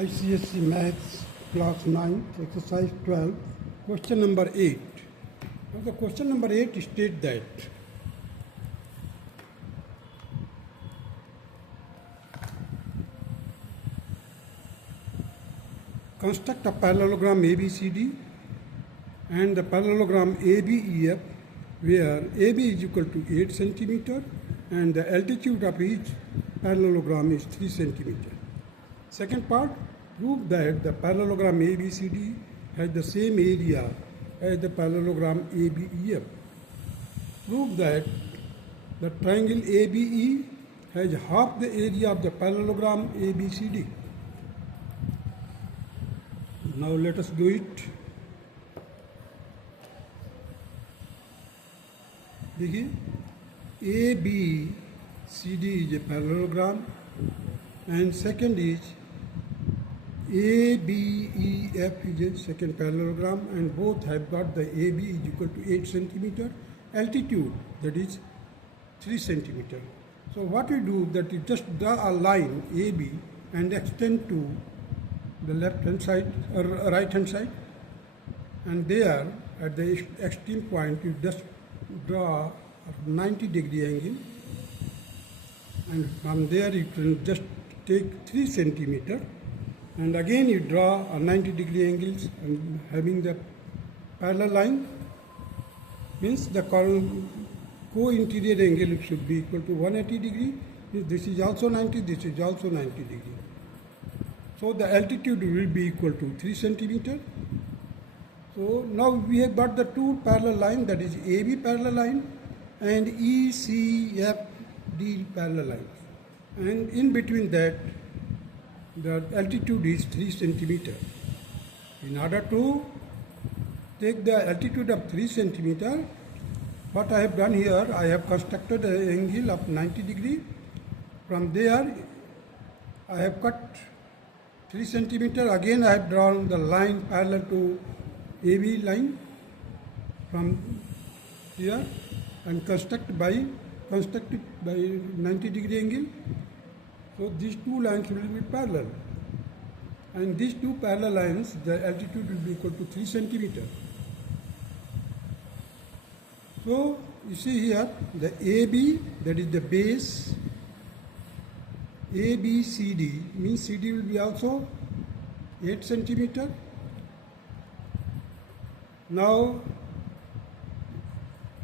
ICSE Maths Class 9, Exercise 12, question number 8. Now the question number 8 states that construct a parallelogram ABCD and the parallelogram ABEF where AB is equal to 8 cm and the altitude of each parallelogram is 3 cm. Second part, prove that the parallelogram ABCD has the same area as the parallelogram ABEF. Prove that the triangle ABE has half the area of the parallelogram ABCD. Now let us do it. देखिए ABCD is a parallelogram and second is ABEF is a second parallelogram and both have got the AB is equal to 8 cm, altitude that is 3 cm. So what we do that you just draw a line AB and extend to the left hand side or right hand side, and there at the extreme point you just draw a 90-degree angle, and from there you can just take 3 cm and again you draw a 90-degree angles and having the parallel line means the co-interior angle should be equal to 180 degree. This is also 90, this is also 90 degree. So the altitude will be equal to 3 cm. So now we have got the two parallel line, that is AB parallel line and ECFD parallel line, and in between that the altitude is 3 cm. In order to take the altitude of 3 cm, what I have done here, I have constructed an angle of 90 degree. From there I have cut 3 cm. Again I have drawn the line parallel to AB line from here and constructed by 90-degree angle. So these two lines will be parallel, and these two parallel lines, the altitude will be equal to 3 cm. So you see here the AB, that is the base, ABCD means CD will be also 8 cm. Now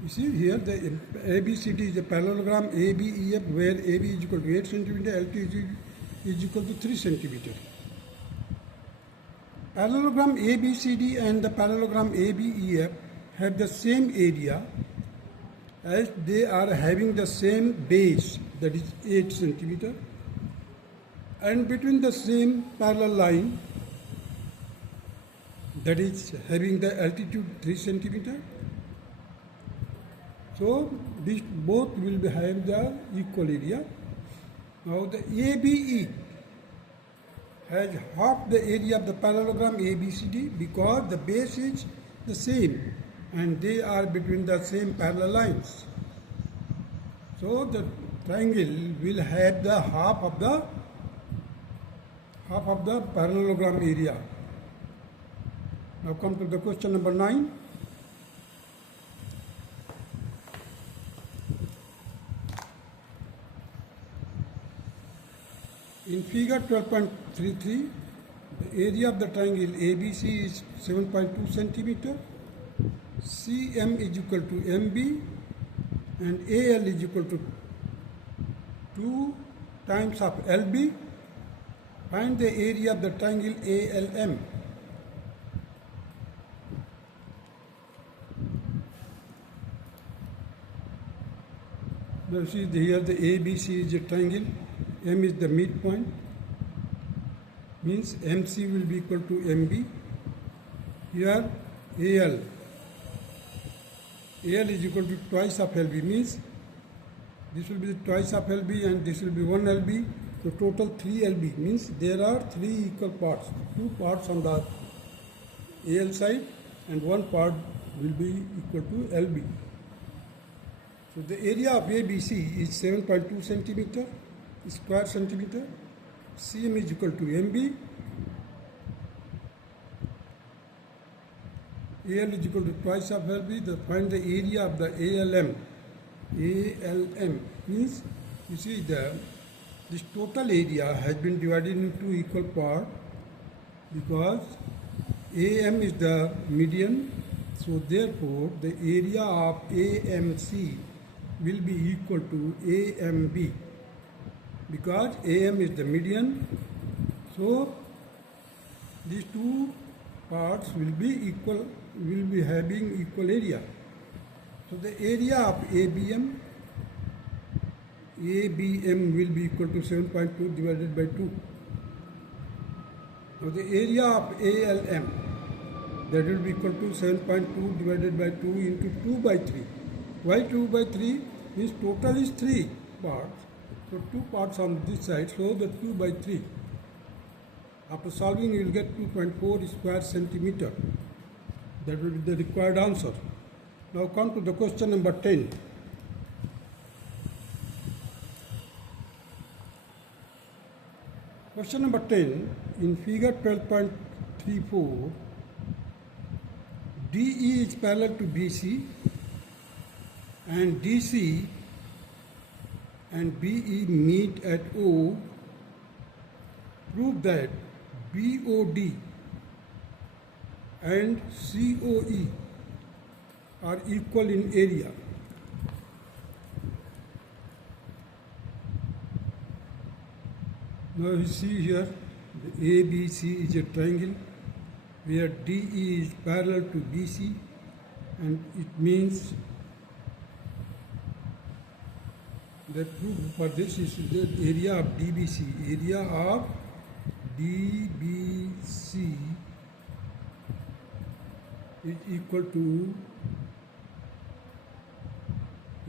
you see here the ABCD is a parallelogram ABEF where AB is equal to 8 cm, altitude is equal to 3 cm. Parallelogram ABCD and the parallelogram ABEF have the same area as they are having the same base, that is 8 cm, and between the same parallel line, that is having the altitude 3 cm. So these both will be have the equal area. Now the ABE has half the area of the parallelogram ABCD because the base is the same and they are between the same parallel lines. So the triangle will have the half of the parallelogram area. Now come to the question number 9. In figure 12.33, the area of the triangle ABC is 7.2 cm, CM is equal to MB, and AL is equal to 2 times of LB. Find the area of the triangle ALM. Now see here the ABC is a triangle, M is the midpoint, means MC will be equal to MB. Here AL is equal to twice of LB, means this will be twice of LB and this will be 1 LB. So total 3 LB, means there are 3 equal parts, 2 parts on the AL side and 1 part will be equal to LB. So the area of ABC is 7.2 cm, square centimeter. CM is equal to MB AL is equal to twice of LB. Find the area of the ALM. ALM means, you see, this total area has been divided into equal parts because AM is the median. So therefore, the area of AMC will be equal to AMB because AM is the median. So these two parts will be equal, will be having equal area. So the area of ABM will be equal to 7.2 divided by 2. Now the area of ALM, that will be equal to 7.2 divided by 2 into 2 by 3. Why 2 by 3? Means total is 3 parts. So 2 parts on this side, so the 2 by 3. After solving, you will get 2.4 square centimeter. That will be the required answer. Now come to the question number 10. Question number 10, in figure 12.34, DE is parallel to BC and DC and BE meet at O. Prove that BOD and COE are equal in area. Now you see here, the ABC is a triangle where DE is parallel to BC, and it means that proof for this is the area of DBC. Area of DBC is equal to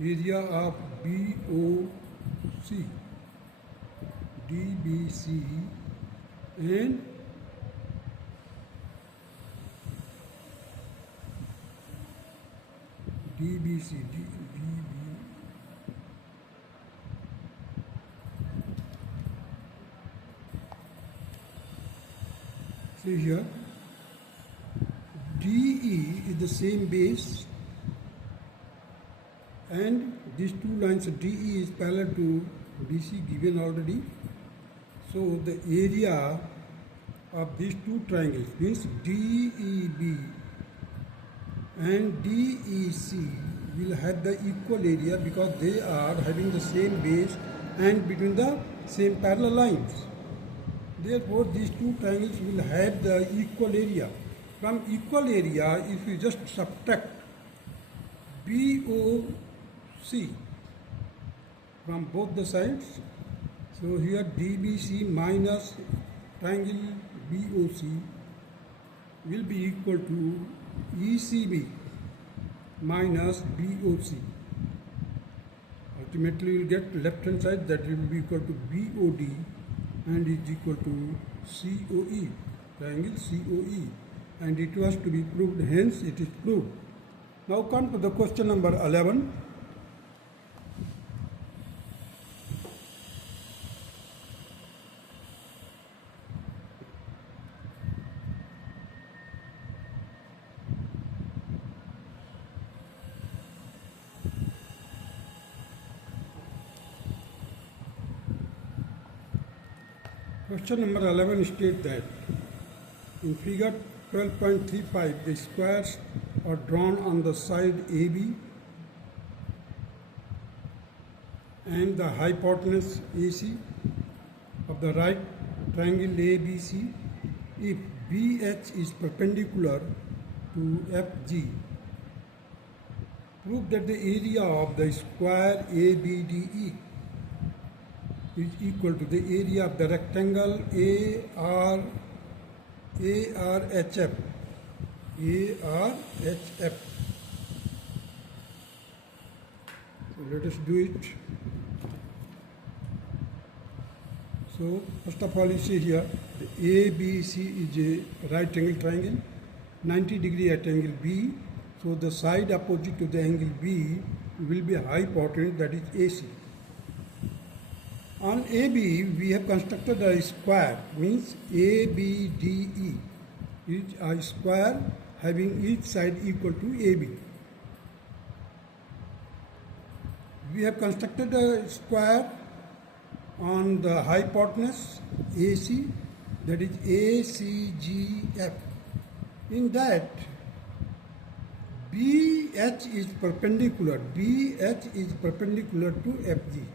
area of BOC. DBC and DBC. See here, DE is the same base and these two lines, DE is parallel to BC given already. So the area of these two triangles means DEB and DEC will have the equal area because they are having the same base and between the same parallel lines. Therefore, these two triangles will have the equal area. From equal area, if you just subtract BOC from both the sides, so here DBC minus triangle BOC will be equal to ECB minus BOC. Ultimately, you will get left hand side, that will be equal to BOD and is equal to COE, triangle COE, and it was to be proved, hence it is proved. Now come to the question number 11. Question number 11 states that in figure 12.35 the squares are drawn on the side AB and the hypotenuse AC of the right triangle ABC if BH is perpendicular to FG. Prove that the area of the square ABDE is equal to the area of the rectangle ARHF. So let us do it. So first of all, you see here the ABC is a right angle triangle, 90-degree at angle B. So the side opposite to the angle B will be hypotenuse, that is AC. On AB, we have constructed a square, means ABDE is a square having each side equal to AB. We have constructed a square on the hypotenuse AC, that is ACGF. In that, BH is perpendicular to FG.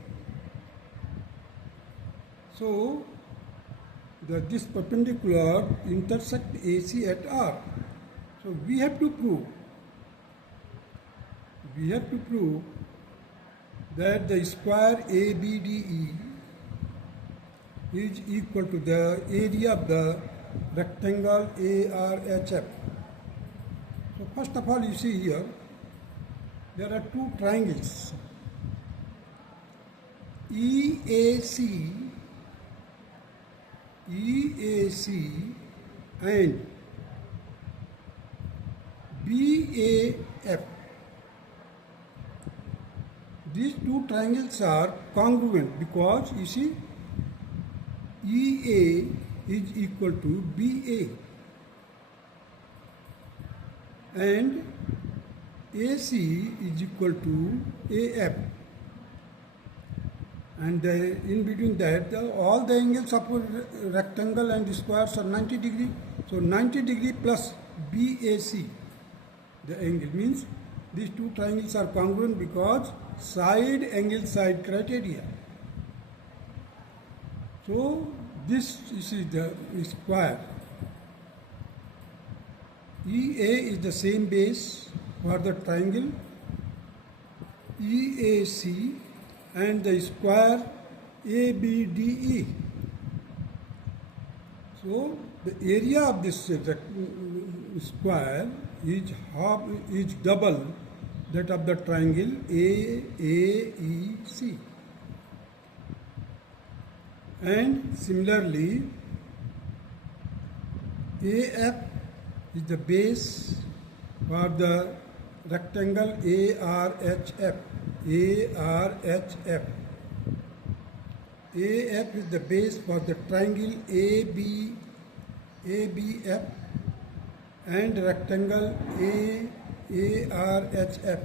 So, this perpendicular intersect AC at R. So, we have to prove that the square ABDE is equal to the area of the rectangle ARHF. So first of all, you see here, there are two triangles, EAC and BAF. These two triangles are congruent because you see EA is equal to BA and AC is equal to AF, and in between that all the angles of a rectangle and squares are 90 degree. So 90 degree plus BAC, the angle means these two triangles are congruent because side angle side criteria. So this is the square. EA is the same base for the triangle EAC and the square ABDE. So the area of this square is double that of the triangle AAEC. And similarly, AF is the base for the rectangle ARHF. AF is the base for the triangle ABF and rectangle ARHF.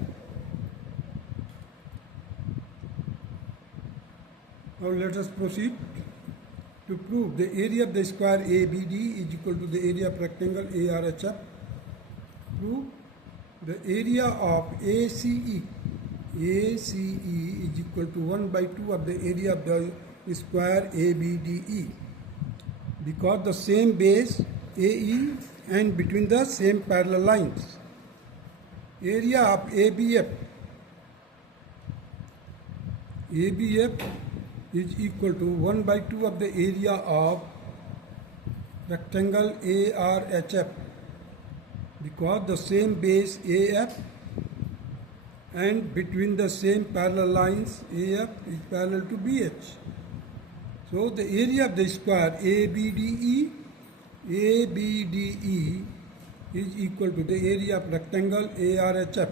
Now let us proceed to prove the area of the square ABD is equal to the area of rectangle ARHF. Prove the area of ACE is equal to 1 by 2 of the area of the square ABDE, because the same base AE and between the same parallel lines. Area of ABF is equal to 1 by 2 of the area of rectangle ARHF, because the same base AF and between the same parallel lines AF is parallel to BH. So the area of the square ABDE is equal to the area of rectangle ARHF.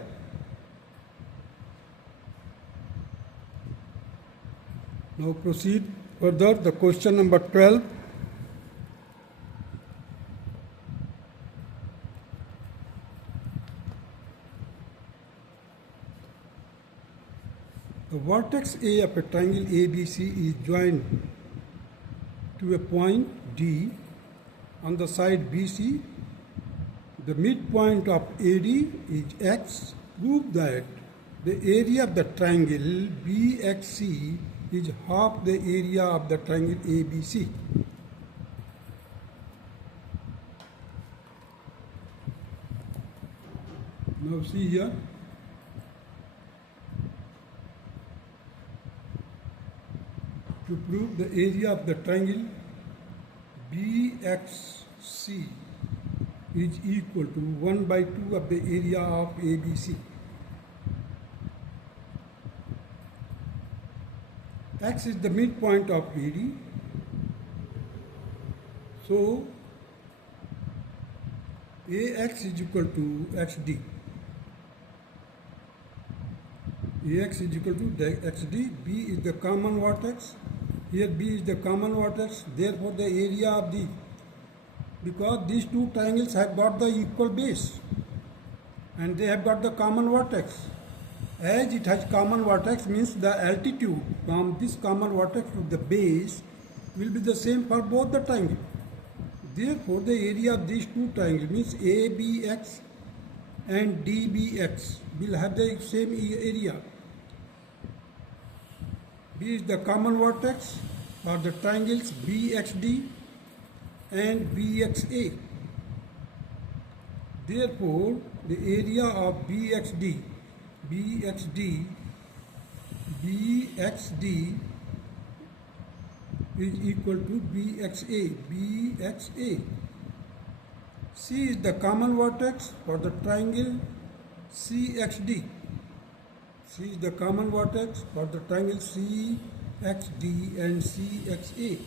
Now proceed further. The question number 12. The vertex A of a triangle ABC is joined to a point D on the side BC. The midpoint of AD is X. Prove that the area of the triangle BXC is half the area of the triangle ABC. Now see here. To prove the area of the triangle BXC is equal to 1 by 2 of the area of ABC. X is the midpoint of AD. So AX is equal to XD. AX is equal to XD. B is the common vertex. Here B is the common vertex. Therefore the area of because these two triangles have got the equal base and they have got the common vertex. As it has common vertex means the altitude from this common vertex to the base will be the same for both the triangles. Therefore, the area of these two triangles means ABX and DBX will have the same area. B is the common vertex for the triangles BXD and BXA. Therefore, the area of BXD is equal to BXA. C is the common vertex for the triangle CXD. C is the common vertex for the triangle CXD and CXA.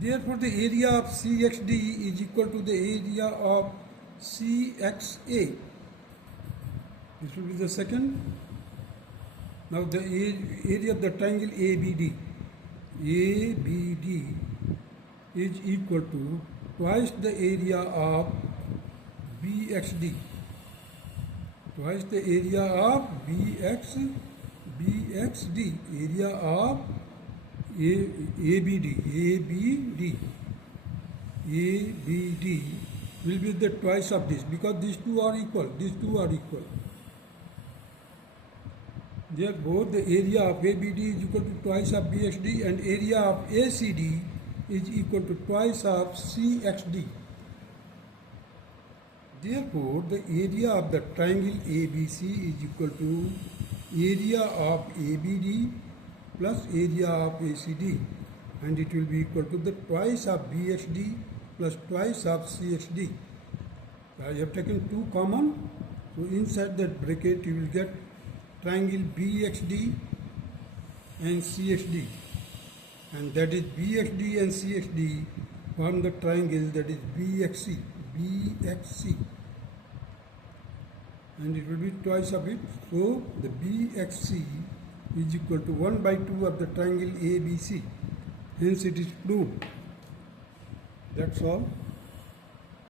Therefore, the area of CXD is equal to the area of CXA. This will be the second. Now the area of the triangle ABD is equal to twice the area of BXD. Twice the area of BXD. Area of ABD will be the twice of this because these two are equal. Therefore, the area of ABD is equal to twice of BXD and area of ACD is equal to twice of CXD. Therefore, the area of the triangle ABC is equal to area of ABD plus area of ACD, and it will be equal to the twice of BXD plus twice of CXD. I have taken two common, so inside that bracket you will get triangle BXD and CXD, and that is BXD and CXD form the triangle that is BXC, and it will be twice of it. So the BXC is equal to 1/2 of the triangle ABC. Hence it is proved. That's all.